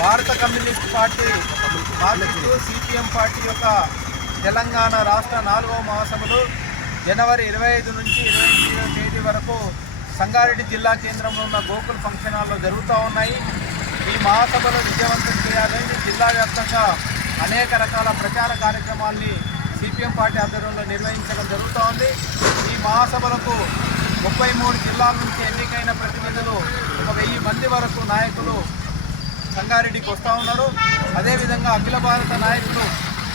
భారత communist party party CPM party యొక్క తెలంగాణ రాష్ట్ర నాలుగవ మహాసభలు జనవరి ఇరవై ఐదు నుంచి ఇరవై ఎనిమిదవ తేదీ వరకు సంగారెడ్డి జిల్లా కేంద్రంలో ఉన్న గోకుల్ ఫంక్షన్ హాల్లో జరుగుతూ ఉన్నాయి. ఈ మహాసభలు విజయవంతం చేయాలని జిల్లా వ్యాప్తంగా అనేక రకాల ప్రచార కార్యక్రమాల్ని సిపిఎం పార్టీ ఆధ్వర్యంలో నిర్వహించడం జరుగుతుంది మహాసభలకు ముప్పై మూడు జిల్లాల నుంచి ఎన్నికైన ప్రతినిధులు ఒక వెయ్యి మంది వరకు నాయకులు సంగారెడ్డికి వస్తూ ఉన్నారు. అదేవిధంగా అఖిల భారత నాయకులు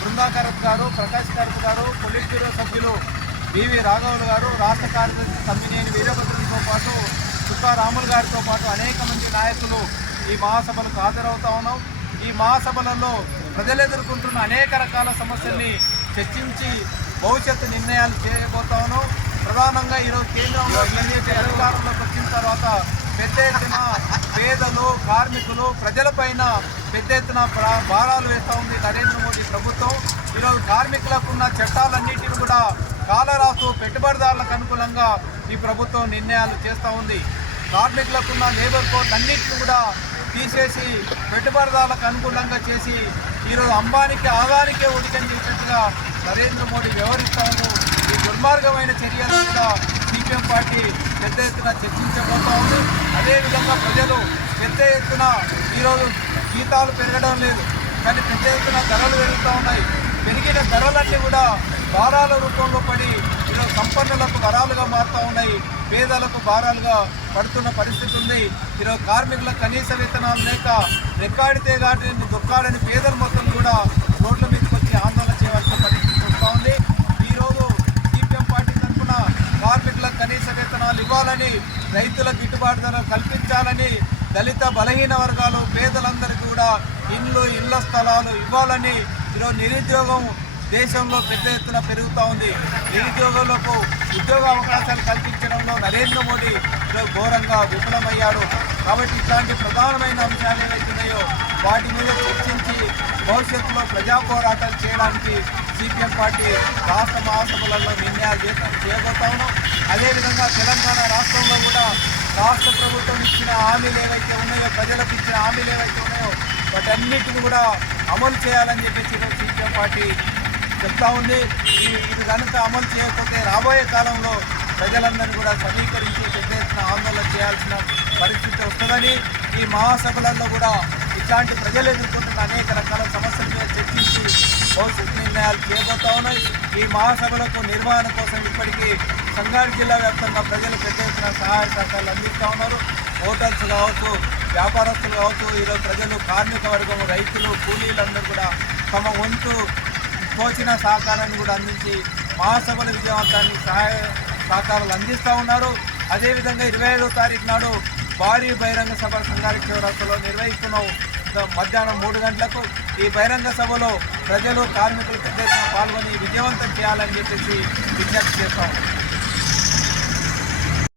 బృందాకరత్ గారు ప్రకాష్ కరత్ గారు పొలిట్ బ్యూరో సభ్యులు బివి రాఘవులు గారు రాష్ట్ర కార్యదర్శి తమ్మినేని వీరభద్రులతో పాటు చుక్కా రాములు గారితో పాటు అనేక మంది నాయకులు ఈ మహాసభలకు హాజరవుతా ఉన్నాం. ఈ మహాసభలలో ప్రజలు ఎదుర్కొంటున్న అనేక రకాల సమస్యల్ని చర్చించి భవిష్యత్తు నిర్ణయాలు చేయబోతా ఉన్నాం. ప్రధానంగా ఈరోజు కేంద్రంలో బీజేపీ అధికారంలోకి వచ్చిన తర్వాత పెద్ద ఎత్తున పేదలు కార్మికులు ప్రజలపైన పెద్ద ఎత్తున భారాలు వేస్తూ ఉంది నరేంద్ర మోడీ ప్రభుత్వం. ఈరోజు కార్మికులకు ఉన్న చట్టాలన్నింటిని కూడా కాలరాస్తూ పెట్టుబడిదారులకు అనుకూలంగా ఈ ప్రభుత్వం నిర్ణయాలు చేస్తూ ఉంది. కార్మికులకున్న లేబర్ కోడ్ అన్నింటిని కూడా తీసేసి పెట్టుబడిదారులకు అనుకూలంగా చేసి ఈరోజు అంబానికి ఆదానికే ఉడికని చేసినట్టుగా నరేంద్ర మోడీ వ్యవహరిస్తాము ఈ దుర్మార్గమైన చర్యలు కూడా సిపిఎం పార్టీ పెద్ద ఎత్తున చర్చించబోతా ఉంది. అదేవిధంగా ప్రజలు పెద్ద ఎత్తున ఈరోజు జీతాలు పెరగడం లేదు. కానీ పెద్ద ఎత్తున ధరలు పెరుగుతూ ఉన్నాయి. పెరిగిన ధరలన్నీ కూడా భారాల రూపంలో పడి ఈరోజు సంపన్నులకు వరాలుగా మారుతూ ఉన్నాయి. పేదలకు భారాలుగా పడుతున్న పరిస్థితి ఉంది. ఈరోజు కార్మికుల కనీస వేతనాలు లేక రెక్కాడితే కాటి దుఃఖాడని పేదల మొత్తం కూడా రోడ్ల మీదకి వచ్చి ఆందోళన చేయవలసిన పరిస్థితి వస్తూ ఉంది. ఈరోజు సిపిఎం పార్టీ తరఫున కార్మికులకు కనీస వేతనాలు ఇవ్వాలని రైతుల గిట్టుబాటు ధర కల్పించాలని దళిత బలహీన వర్గాలు పేదలందరికీ కూడా ఇండ్లు ఇళ్ళ స్థలాలు ఇవ్వాలని ఈరోజు నిరుద్యోగం దేశంలో పెద్ద ఎత్తున పెరుగుతూ ఉంది. నిరుద్యోగులకు ఉద్యోగ అవకాశాలు కల్పించడంలో నరేంద్ర మోడీ ఘోరంగా విఫలమయ్యాడు. కాబట్టి ఇట్లాంటి ప్రధానమైన అంశాలు ఏవైతున్నాయో వాటి మీద చర్చించి భవిష్యత్తులో ప్రజా పోరాటాలు చేయడానికి సిపిఎం పార్టీ రాష్ట్ర మహాసభలలో నిర్ణయాలు చేస్తాం చేయబోతా ఉన్నాం. అదేవిధంగా తెలంగాణ రాష్ట్రంలో కూడా రాష్ట్ర ప్రభుత్వం ఇచ్చిన హామీలు ఏవైతే ఉన్నాయో ప్రజలకు ఇచ్చిన హామీలు ఏవైతే ఉన్నాయో వాటన్నిటిని కూడా అమలు చేయాలని చెప్పేసి సిపిఎం పార్టీ చెప్తా ఉంది. ఈ- ఇది కనుక అమలు చేయకపోతే రాబోయే కాలంలో ప్రజలందరినీ కూడా సమీకరించి పెద్ద ఎత్తున ఆందోళన చేయాల్సిన పరిస్థితి వస్తుందని ఈ మహాసభలలో కూడా ఇట్లాంటి ప్రజలు ఎదుర్కొంటున్న అనేక రకాల సమస్యల మీద చర్చించి భవిష్యత్ నిర్ణయాలు చేయబోతా ఉన్నాయి. ఈ మహాసభలకు నిర్వహణ కోసం ఇప్పటికీ సంగారెడ్డి జిల్లా వ్యాప్తంగా ప్రజలు పెద్ద ఎత్తున సహాయ సహకారాలు అందిస్తూ ఉన్నారు. హోటల్స్ కావచ్చు వ్యాపారస్తులు కావచ్చు ఈరోజు ప్రజలు కార్మిక వర్గం రైతులు కూలీలందరూ కూడా తమ వంతు తోచిన సహకారాన్ని కూడా అందించి మహాసభల విజయవంతాన్ని సహాయ సహకారాలు అందిస్తూ ఉన్నారు. అదేవిధంగా ఇరవై ఐదో తారీఖు నాడు భారీ బహిరంగ సభ సంగారెడ్డి చౌరస్తాలో నిర్వహిస్తున్నాం. మధ్యాహ్నం మూడు గంటలకు ఈ బహిరంగ సభలో ప్రజలు కార్మికులు పెద్ద పాల్గొని విజయవంతం చేయాలని చెప్పేసి విజ్ఞప్తి చేస్తాం.